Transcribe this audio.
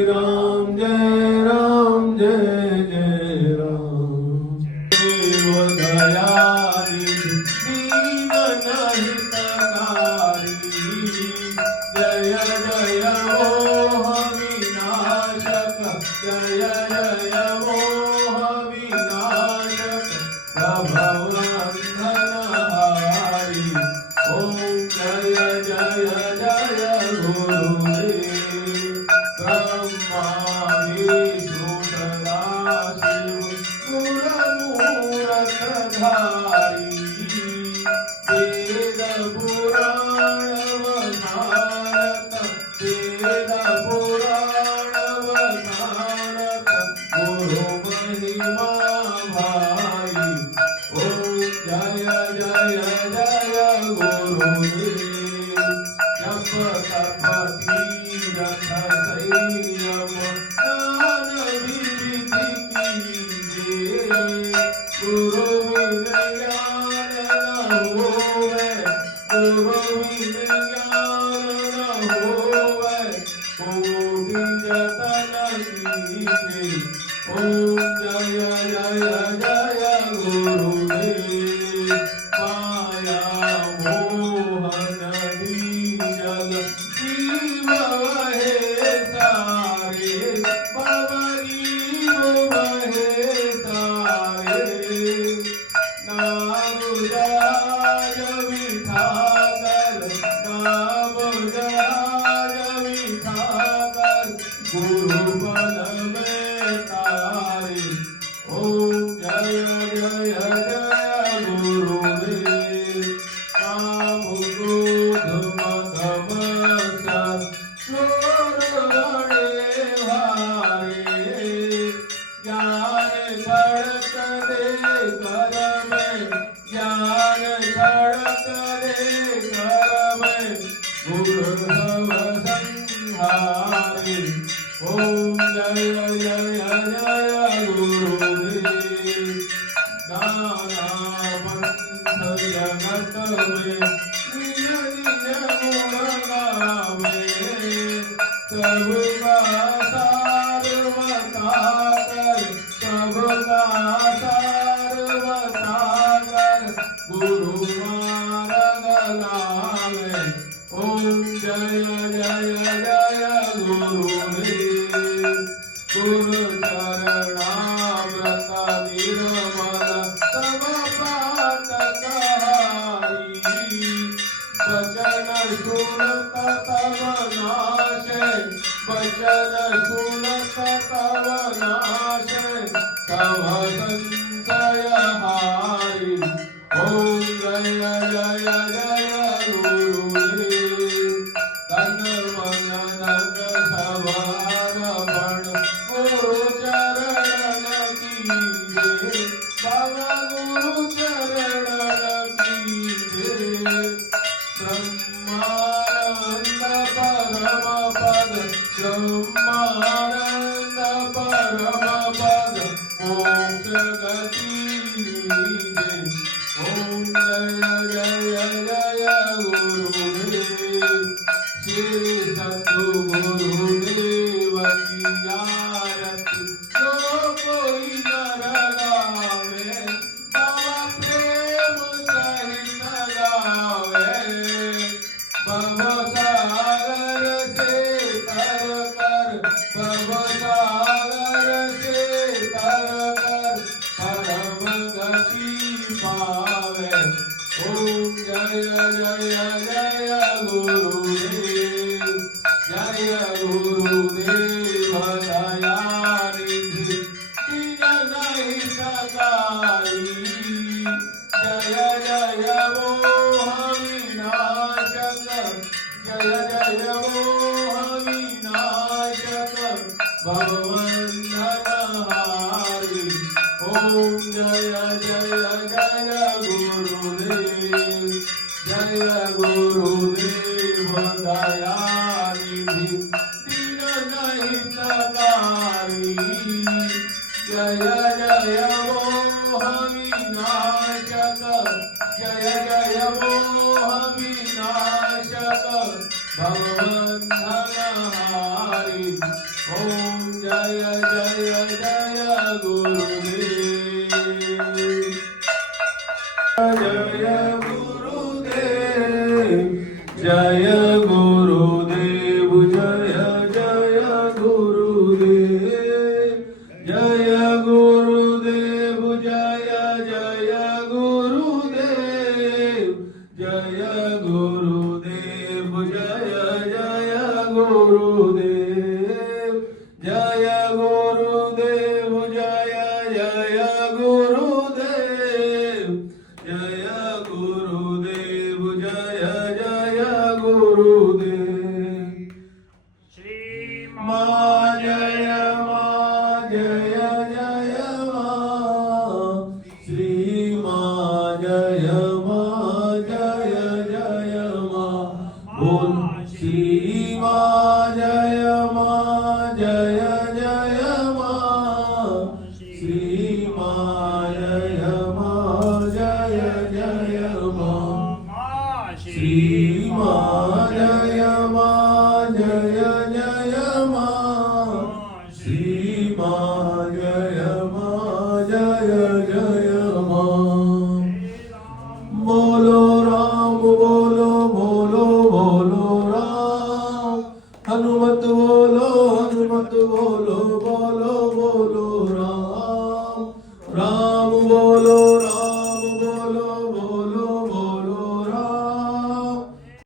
राम जय जय राम। देव दयारी दीन हितकारी, जय जय मोह विनाशक, जय जय मोह विनाशक, प्रभवंधन हारी। ओम जय जय जय गुरुदेव, ब्रह्मा विष्णु सदा शिव गुरुमूरत धारी। वेद पुराण वसारत, वेद पुराण वसारत, गुरु महिमा भाई। ओम जय जय जय गुरुदेव, जप तप तीरथ संयम ज्ञान विधि कीजिए। गुरु बिन ज्ञान न होवे, गुरु बिन ज्ञान न होवे, कोटि जतन कीजिए। ओम जय जय जय गुरुदेव, माया मोहन बीजल जीव वहे सारे, भवजीव वहे सारे। नाम जहाज विठाकर, नाम जहाज विठाकर, गुरु बल में तारे। ओम जय जय जय गुरुदेव, काम क्रोध मद मत्सर क्रोध बड़े भारे। ज्ञान खड़क दे कर में, ज्ञान खड़क दे कर में, गुरु सब संहारे। ओम जय जय जय गुरुदेव, नाना पंथ जगत में निज निज गुण गावे। सबका सार बताकर, सबका सार बताकर, गुरु मार्ग लावे। ओम जय जय जय गुरुदेव, गुरु चरणामृत निर्मल तव पातक हारी। वचन सुनत तव नाशे, वचन सुनत तव नाशे, तव संशय हारी। ओम जय जय जय गुरुदेव, तन मन धन सब अर्पण गुरु चरण कीजे। बाबा गुरु चरण कीजे। ब्रह्मानंद परम पद, ब्रह्मानंद परम पद, मोक्ष गति लीजे। ओम जय जय जय गुरुदेव, श्री सद्गुरु गुरुदेव की आरती जो कोई नर गावे, बाबा प्रेम सहित गावे। भवसागर से तर कर, भवसागर से तर कर, परम गति पावे। ओम जय जय जय गुरुदेव, जय गुरुदेव दयानिधि दीन हितकारी। जय जय मोह विनाशक, जय जय मोह विनाशक, भवबंधन हारी। ओम जय जय जय गुरुदेव, जय गुरुदेव दयानिधि दीन हितकारी। जय जय मोह विनाशक, जय जय मोह विनाशक, भवबंधन हारी। Om Jaya Jaya Jaya Gurudev. Jaya Gurudev, Jaya Gurudev, Jaya Jaya Gurudev, Jaya Gurudev, Jaya Jaya Gurudev, Jaya Gurudev, Jaya Jaya Gurudev, Jaya